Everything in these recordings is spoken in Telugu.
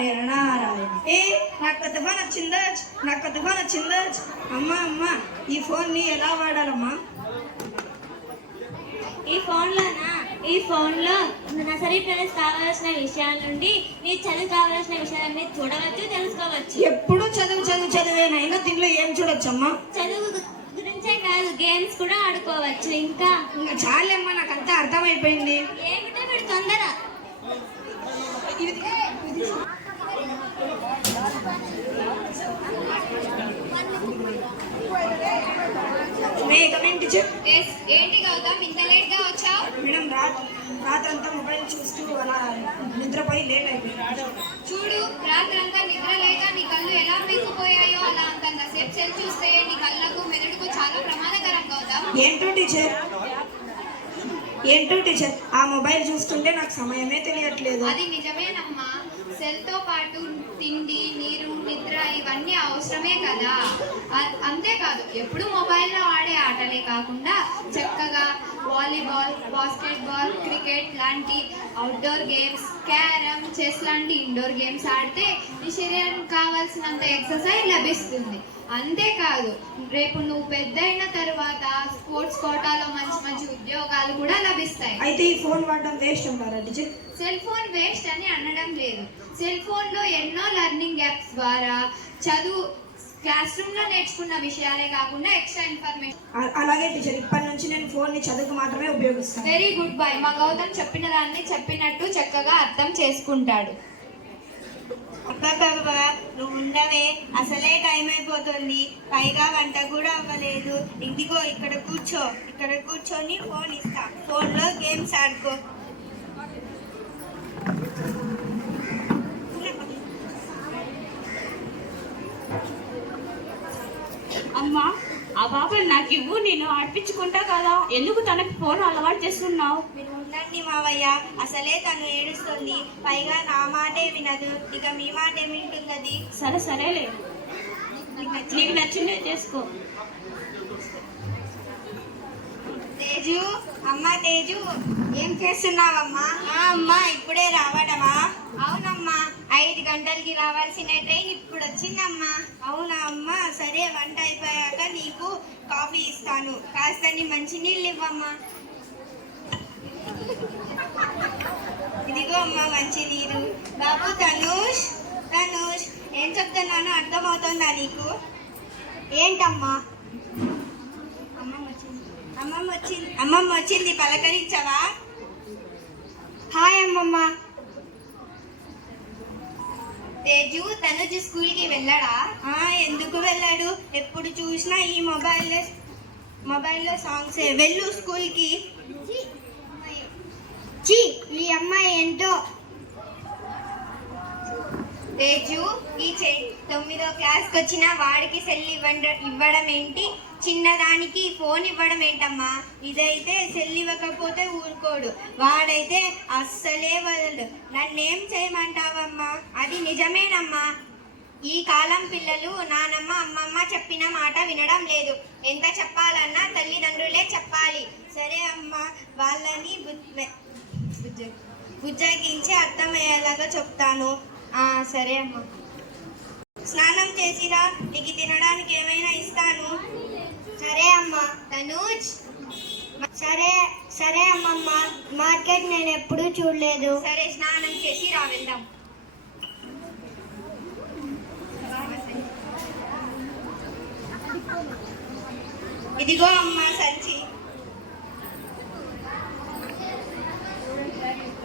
నారాయణ నారాయణ. ఏ నాకు కొత్త ఫోన్ వచ్చిందా నాకు కొత్త ఫోన్ వచ్చిందా అమ్మా అమ్మా ఈ ఫోన్ని ఎలా వాడాలమ్మా? ఈ ఫోన్లోనా? ఈ ఫోన్లో నర్సరీ ప్లేస్ కావాల్సిన విషయాల నుండి నీ చదువు కావాల్సిన విషయాలన్నీ చూడవచ్చు తెలుసుకోవచ్చు. ఎప్పుడు చదువు చదువు చదివేనైనా దీనిలో ఏం చూడొచ్చమ్మా? చదువు గురించే కాదు గేమ్స్ కూడా ఆడుకోవచ్చు ఇంకా. ఇంకా చాలేమ్మా నాకు అంతా అర్థమైపోయింది. ఏమిటో మీరు తొందర. మే కమెంట్ టీచర్. ఎస్ ఏంటి గౌతమ్? ఇంత లేట్గా వచ్చావు మేడం రాత్రి రాత్రంతా మొబైల్ చూస్తూ అలా నిద్రపోయి లేట్ అయిపోయింది. చూడు రాత్రంతా నిద్ర లేక నీ కళ్ళు ఎలా పీక్కుపోయాయో అలా అంతంత సేపు సెల్ చూస్తే నీ కళ్ళకు మెదడుకు చాలా ప్రమాదకరం గౌతమ్. ఏంటో టీచర్? ఏంటో టీచర్ ఆ మొబైల్ చూస్తుంటే నాకు సమయమే తెలియట్లేదు. అది నిజమేనమ్మా. సెల్తో పాటు తిండి నీరు నిద్ర ఇవన్నీ అవసరమే కదా. అంతేకాదు ఎప్పుడు మొబైల్లో ఆడే ఆటలే కాకుండా చక్కగా వాలీబాల్ బాస్కెట్బాల్ క్రికెట్ లాంటి అవుట్డోర్ గేమ్స్ క్యారమ్ చెస్ లాంటి ఇండోర్ గేమ్స్ ఆడితే మీ శరీరం కావాల్సినంత ఎక్సర్సైజ్ లభిస్తుంది. అంతేకాదు రేపు నువ్వు పెద్దయిన తర్వాత స్పోర్ట్స్ కోటాలో మంచి మంచి ఉద్యోగాలు కూడా లభిస్తాయి. అయితే ఈ ఫోన్ వాడడం వేస్ట్ అంటారా టీచర్ సెల్ ఫోన్ వేస్ట్ అని అనడం లేదు. సెల్ ఫోన్లో ఎన్నో లెర్నింగ్ యాప్స్ ద్వారా చదువు క్లాస్ రూమ్లో నేర్చుకున్న విషయాలే కాకుండా ఎక్స్ట్రా ఇన్ఫర్మేషన్. అలాగే టీచర్ ఇప్పటి నుంచి నేను ఫోన్ని చదువుకు మాత్రమే ఉపయోగిస్తాను. Very good bye. మా గౌతమ్ చెప్పిన దాన్ని చెప్పినట్టు చక్కగా అర్థం చేసుకుంటాడు. నువ్వు ఉండవే అసలే టైం అయిపోతుంది. పైగా వంట కూడా అవ్వలేదు. ఇంటికో ఇక్కడ కూర్చో. ఇక్కడ కూర్చొని ఫోన్ ఇస్తా. ఫోన్లో గేమ్స్ ఆడుకో అమ్మా ఆ బాబాయ్ నాకు ఇవ్వు నేను ఆడిపించుకుంటా కదా. ఎందుకు తనకి ఫోన్ అలవాటు చేస్తున్నావు? మీరు ఉండండి మావయ్య. అసలే తను ఏడుస్తుంది. పైగా నా మాటే వినదు. ఇక మీ మాటే వింటున్నది సరే సరేలే. నీకు నచ్చిందే చేసుకో. తేజు అమ్మా తేజు ఏం చేస్తున్నావమ్మా? అమ్మా ఇప్పుడే రావడమా అవునమ్మా ఐదు గంటలకి రావాల్సిన ట్రైన్ ఇప్పుడు వచ్చిందమ్మా. అవునా అమ్మా? సరే వంట అయిపోయాక నీకు కాఫీ ఇస్తాను. కాస్త నీ మంచి నీళ్ళు ఇవ్వమ్మా. ఇదిగో అమ్మా మంచి నీరు బాబు తనుష్ తనుష్ ఏం చెప్తున్నానో అర్థమవుతుందా నీకు? ఏంటమ్మా? అమ్మమ్మ వచ్చింది అమ్మమ్మ వచ్చింది పలకరించవా? హాయ్ అమ్మమ్మ. తేజు తనుజు స్కూల్కి వెళ్ళాడా ఎందుకు వెళ్ళాడు? ఎప్పుడు చూసినా ఈ మొబైల్ మొబైల్లో సాంగ్స్ వెళ్ళు స్కూల్కి చి ఈ అమ్మాయి ఏంటో? తేజు ఈ చే తొమ్మిదో క్లాస్కి వచ్చిన వాడికి సెల్ ఇవ్వండ ఇవ్వడం ఏంటి చిన్నదానికి ఫోన్ ఇవ్వడం ఏంటమ్మా ఇదైతే సెల్ ఇవ్వకపోతే ఊరుకోడు. వాడైతే అస్సలే వదలడు. నన్నేం చేయమంటావమ్మా? అది నిజమేనమ్మా. ఈ కాలం పిల్లలు నానమ్మ అమ్మమ్మ చెప్పిన మాట వినడం లేదు. ఎంత చెప్పాలన్నా తల్లిదండ్రులే చెప్పాలి. సరే అమ్మా వాళ్ళని బుజ్జగించి అర్థమయ్యేలాగా చెప్తాను. సరే అమ్మా. స్నానం చేసిరా? నీకు తినడానికి ఏమైనా ఇస్తాను? సరే అమ్మా. తనూజ్ సరే సరే అమ్మమ్మ మార్కెట్ నేను ఎప్పుడూ చూడలేదు. సరే స్నానం చేసి రా వెళ్దాం. ఇదిగో అమ్మా సంచి.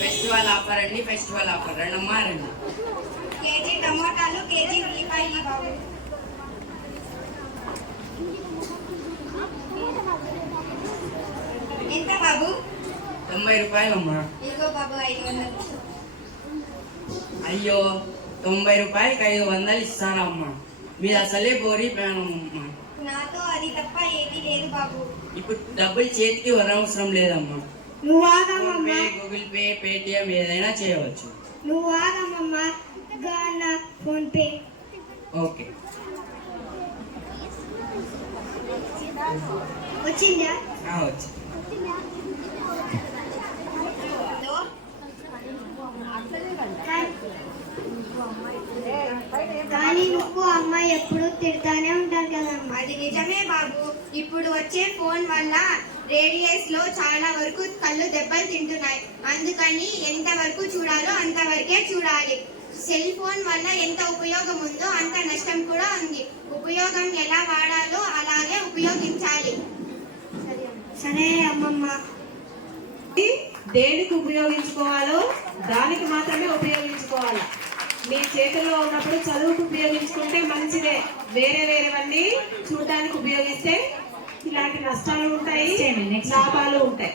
ఫెస్టివల్ ఆఫర్ అండి ఫెస్టివల్ ఆఫర్. రెండమ్మా రెండు. కేజీ టమోటాలు కేజీ ఉల్లిపాయలు బాబు. ఎంత బాబు? తొంభై రూపాయలు అమ్మా ఇదిగో బాబు ఐదు వందలు. అయ్యో తొంభై రూపాయలకి ఐదు వందలు ఇస్తారా అమ్మా మీరు అసలే బోరి అమ్మా నాతో అది తప్ప ఏది లేదు బాబు. ఇప్పుడు డబ్బులు చేతికి వరవసరం లేదమ్మా. నువ్వు పే గూగుల్ పే పేటిఎం ఏదైనా చేయవచ్చు. నువ్వు ఆగమ్మమ్మ గాన ఫోన్ పే ఓకే. వచ్చిందా? రావచ్చు కానీ నువ్వు అమ్మ ఎప్పుడు తిడతానే ఉంటారు కదమ్మా. అది నిజమే బాబు. ఇప్పుడు వచ్చే ఫోన్ వల్ల రేడియస్లో చాలా వరకు కళ్ళు దెబ్బలు తింటున్నాయి. అందుకని ఎంత వరకు చూడాలో అంతవరకే చూడాలి. సెల్ ఫోన్ వల్ల ఎంత ఉపయోగం ఉందో అంత నష్టం కూడా ఉంది. ఉపయోగం ఎలా వాడాలో అలాగే ఉపయోగించాలి. సరే అమ్మమ్మ. దేనికి ఉపయోగించుకోవాలో దానికి మాత్రమే ఉపయోగించుకోవాలి. మీ చేతుల్లో ఉన్నప్పుడు చదువుకు ఉపయోగించుకుంటే మంచిదే. వేరే వేరేవన్నీ చూడడానికి ఉపయోగిస్తే ఇలాంటి నష్టాలు ఉంటాయి లాభాలు ఉంటాయి.